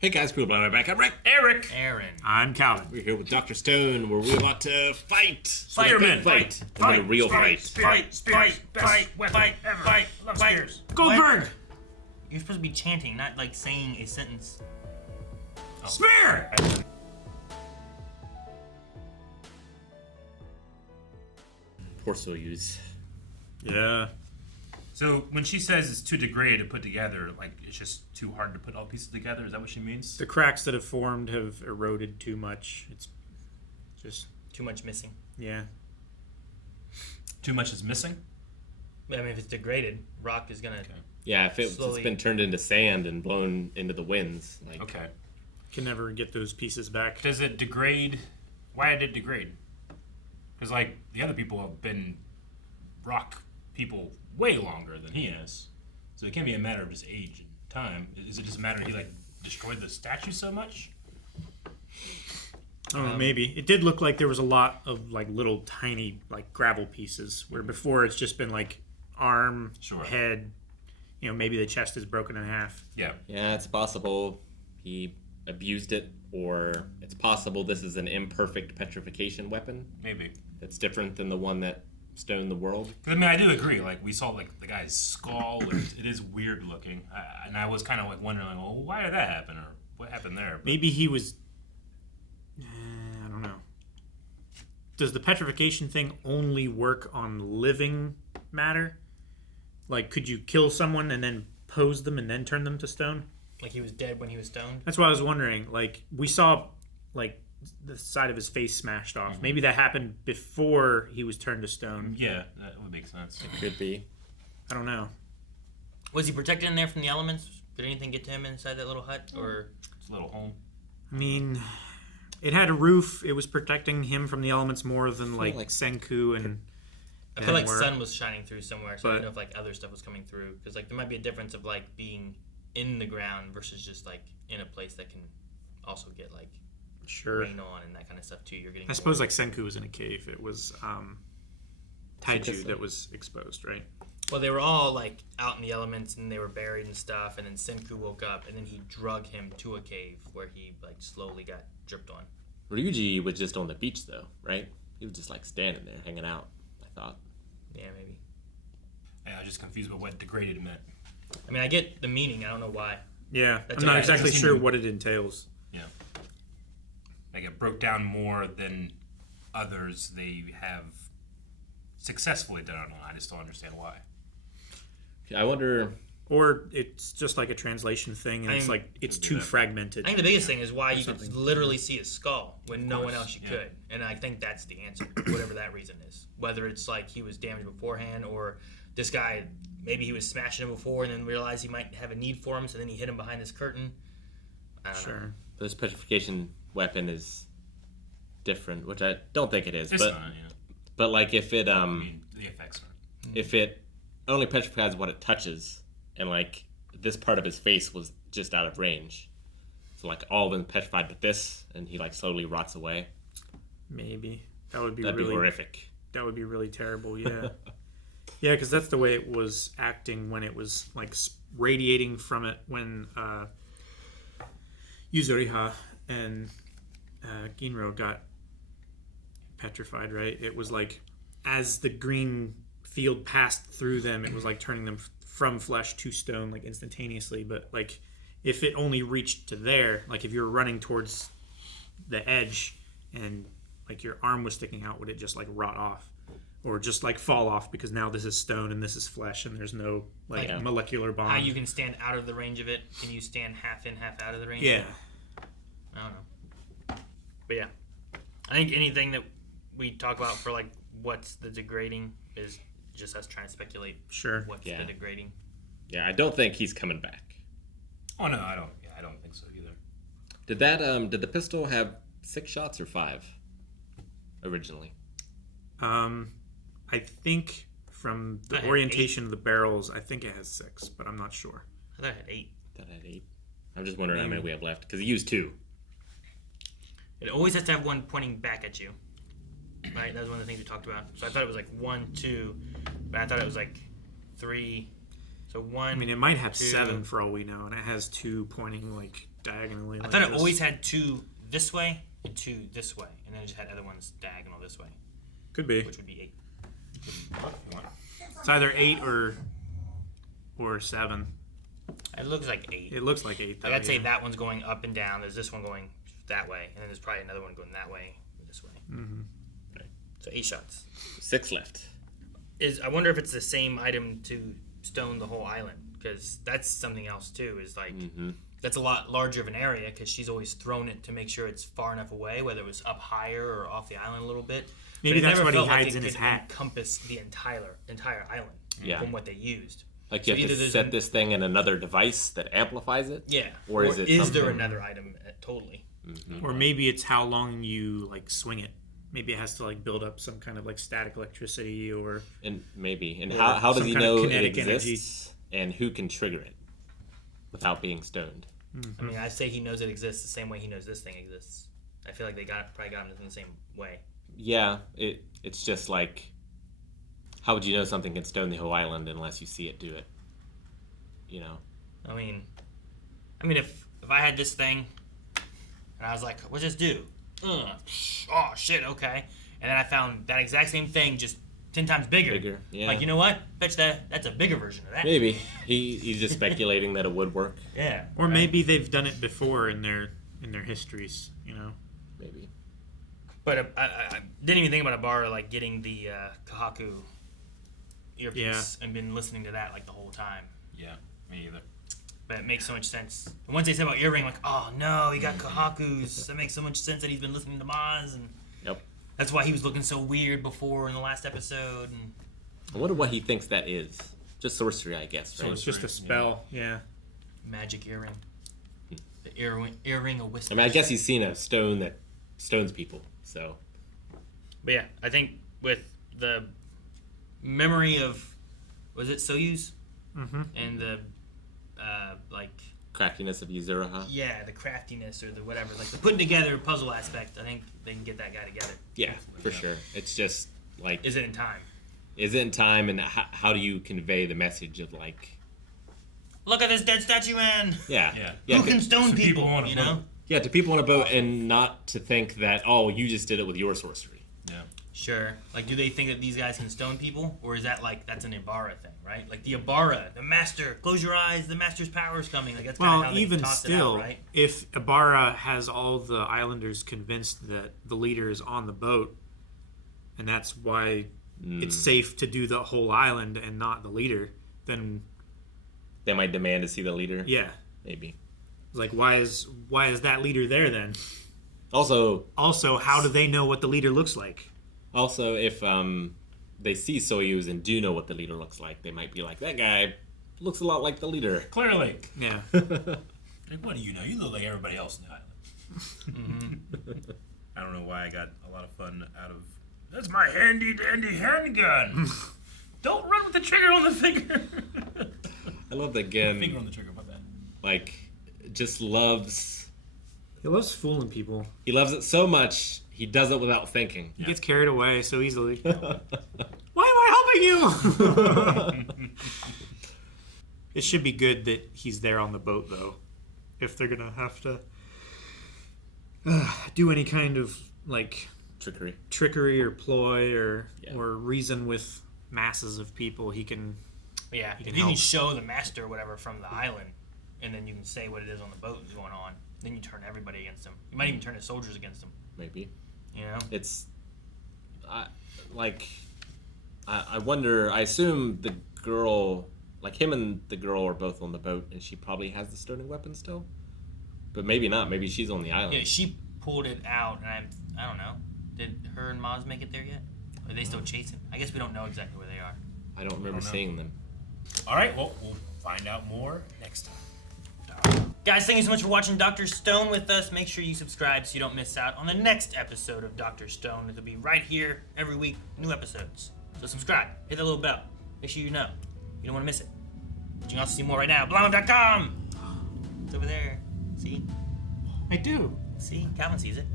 Hey guys, cool, blah, back. I'm Rick. Eric. Aaron. I'm Calvin. We're here with Dr. Stone, where we're about to fight. Spider-Man. Fight. A real fight. Fight. Love spears. Goldberg. You're supposed to be chanting, not like saying a sentence. Spear. Poor Soyuz. Yeah. So when she says it's too degraded to put together, like it's just too hard to put all pieces together, is that what she means? The cracks that have formed have eroded too much. It's just, Too much missing. yeah. Too much is missing? I mean, if it's degraded, rock is gonna. Okay. Yeah, if it's Slowly. been turned into sand and blown into the winds. Like, Okay. Can never get those pieces back. Does it degrade? Why did it degrade? Because, like, the other people have been rock people way longer than he has. So it can't be a matter of just age and time. Is it just a matter he, like, destroyed the statue so much? Oh, maybe. It did look like there was a lot of, like, little tiny, like, gravel pieces, where before it's just been, like, arm, Sure. head, maybe the chest is broken in half. Yeah. yeah, it's possible he abused it, or it's possible this is an imperfect petrification weapon Maybe. that's different than the one that stoned the world. 'Cause, I mean, I do agree. Like, we saw, like, the guy's skull, and it is weird looking. And I was kind of, like, wondering, like, well, why did that happen? Or what happened there? But Maybe he was... I don't know. Does the petrification thing only work on living matter? Like, could you kill someone and then pose them and then turn them to stone? Like he was dead when he was stoned. That's what I was wondering. Like, we saw, like, the side of his face smashed off. Mm-hmm. Maybe that happened before he was turned to stone. yeah, that would make sense. Could be. I don't know. Was he protected in there from the elements? Did anything get to him inside that little hut? Or It's a little home. I mean, it had a roof. It was protecting him from the elements more than, like like- Senku and... I feel like were. sun was shining through somewhere, so I But- don't know if like other stuff was coming through. Because like there might be a difference of like being in the ground versus just like in a place that can also get like Sure. rain on and that kind of stuff too. You're getting. I suppose, like, Senku was in a cave. It was Taiju Because, that was exposed, right? Well, they were all like out in the elements and they were buried and stuff. And then Senku woke up and then he drug him to a cave where he like slowly got dripped on. Ryuji was just on the beach, though, right? He was just, like, standing there, hanging out, I thought. Yeah, maybe. Yeah, I was just confused with what degraded meant. I mean, I get the meaning. I don't know why. Yeah, That's I'm not okay. exactly Doesn't sure seem- what it entails. Yeah. Like, it broke down more than others they have successfully done. I don't know. I just don't understand why. I wonder... Or it's just like a translation thing, and I it's mean- like it's Could be too that. fragmented. I think the biggest thing is why you something. could literally see his skull when no one course, else you yeah. could. And I think that's the answer, whatever that reason is. Whether it's like he was damaged beforehand or this guy, maybe he was smashing him before and then realized he might have a need for him, so then he hid him behind this curtain. I don't know. Sure. This petrification weapon is different, which I don't think it is. It's but not, yeah. but like if it I mean, the effects are. if it only petrifies what it touches, and like this part of his face was just out of range, so like all of them petrified but this, and he like slowly rots away. Maybe that would be That'd really be horrific. that would be really terrible. Yeah, yeah, because that's the way it was acting when it was like radiating from it when Yuzuriha and Ginro got petrified. Right, it was like as the green field passed through them, it was like turning them from flesh to stone, like instantaneously. But like if it only reached to there, like if you were running towards the edge and like your arm was sticking out, would it just like rot off or just like fall off because now this is stone and this is flesh and there's no like Yeah. molecular bond? How you can stand out of the range of it? Can you stand half in, half out of the range? Yeah. I don't know. But yeah, I think anything that we talk about for like what's the degrading is just us trying to speculate Sure. what's Yeah. the degrading. Yeah, I don't think he's coming back. Oh, no, I don't. Yeah, I don't think so either. Did that did the pistol have 6 shots or 5 originally? I think from I the had orientation of the barrels, I think it has 6, but I'm not sure. I thought I had 8. That had 8. I'm just wondering how many we have left because he used 2. It always has to have one pointing back at you. Right? That was one of the things we talked about. So I thought it was like 1, 2, but I thought it was like 3. So 1. I mean, it might have 2. 7 for all we know, and it has 2 pointing like diagonally. I like thought it this. always had 2 this way and 2 this way, and then it just had other ones diagonal this way, Could be. which would be 8. It's either 8 or 7. It looks like 8. It looks like 8. Though, Like I'd say yeah. that one's going up and down. There's this one going that way, and then there's probably another one going that way, or this way. Mm-hmm. So 8 shots. 6 left. I wonder if it's the same item to stone the whole island, because that's something else too. Is like that's a lot larger of an area, because she's always thrown it to make sure it's far enough away, whether it was up higher or off the island a little bit. Maybe But it that's never what he felt like hides it in his could hat. Encompass the entire island. Yeah. From what they used. Like So you have either to there's set this thing in another device that amplifies it? Yeah. Or is it there something- another item? Totally. Or maybe it's how long you like swing it. Maybe it has to like build up some kind of like static electricity or And maybe. And Or how does some he kind of know it kinetic exists and who can trigger it without being stoned? I mean, I say he knows it exists the same way he knows this thing exists. I feel like they probably got him in the same way. Yeah, it's just like, how would you know something can stone the whole island unless you see it do it? You know? I mean, if I had this thing and I was like, "What's this do?" Oh shit, okay. And then I found that exact same thing, just 10 times bigger. Bigger, yeah. Like, you know what? Fetch that. That's a bigger version of that. Maybe. He's just speculating that it would work. Yeah. or right. maybe they've done it before in their histories. You know. Maybe. But I didn't even think about Ibara like getting the Kahaku earpiece and been listening to that like the whole time. Yeah, me either. But it makes so much sense. And once they said about earring, like, oh no, he got Kahakus. That makes so much sense that he's been listening to Moz, and Yep. that's why he was looking so weird before in the last episode. And I wonder what he thinks that is. Just sorcery, I guess, right? It's just a spell. Yeah. magic earring, the earring of whispers. I mean, I guess he's seen a stone that stones people, so... But yeah, I think with the memory of, was it Soyuz? Mm-hmm. And the like, Craftiness of Yuzuraha. yeah, the craftiness or the whatever, like the putting together puzzle aspect. I think they can get that guy together. Yeah, for sure. It's just, like... Is it in time? Is it in time, and how do you convey the message of, like... Look at this dead statue man. Yeah. Who can stone So people? people on a You know. boat. Yeah, to people on a boat, and not to think that, oh, you just did it with your sorcery. Yeah. Sure. Like, do they think that these guys can stone people, or is that like that's an Ibara thing, right? Like the Ibara, the master. Close your eyes. The master's power is coming. Like that's kind of Well, how they even tossed still, it out, right? if Ibara has all the islanders convinced that the leader is on the boat, and that's why it's safe to do the whole island and not the leader, then They might demand to see the leader. yeah, Maybe. like why is that leader there then? Also, How do they know what the leader looks like? if they see Soyuz and do know what the leader looks like, they might be like, that guy looks a lot like the leader. Clearly. Yeah. Like, what do you know? You look like everybody else in the island. I don't know why I got a lot of fun out of. That's my handy dandy handgun. Don't run with the trigger on the finger. I love that Finger Gin, on the trigger. About that. like, just loves... He loves fooling people. He loves it so much, he does it without thinking. He gets carried away so easily. Why am I helping you? It should be good that he's there on the boat, though. If they're gonna have to do any kind of like Trickery. trickery or ploy or Yeah. reason with masses of people, he can. But yeah, He if can you can help. show the master or whatever from the island, and then you can say what it is on the boat is going on, then you turn everybody against him. You might even turn his soldiers against him. Maybe. You know. It's... I wonder... I assume the girl... Like, him and the girl are both on the boat, and she probably has the stoning weapon still? But maybe not. Maybe she's on the island. Yeah, she pulled it out, and I don't know. Did her and Moz make it there yet? Or are they still chasing? I guess we don't know exactly where they are. I don't remember know. seeing them. All right. Well, we'll find out more next time. Guys, thank you so much for watching Dr. Stone with us. Make sure you subscribe so you don't miss out on the next episode of Dr. Stone. It'll be right here every week, new episodes. So subscribe, hit that little bell. Make sure you know. You don't want to miss it. But you can also see more right now. Blondie.com! It's over there. See? I do. See? Calvin sees it.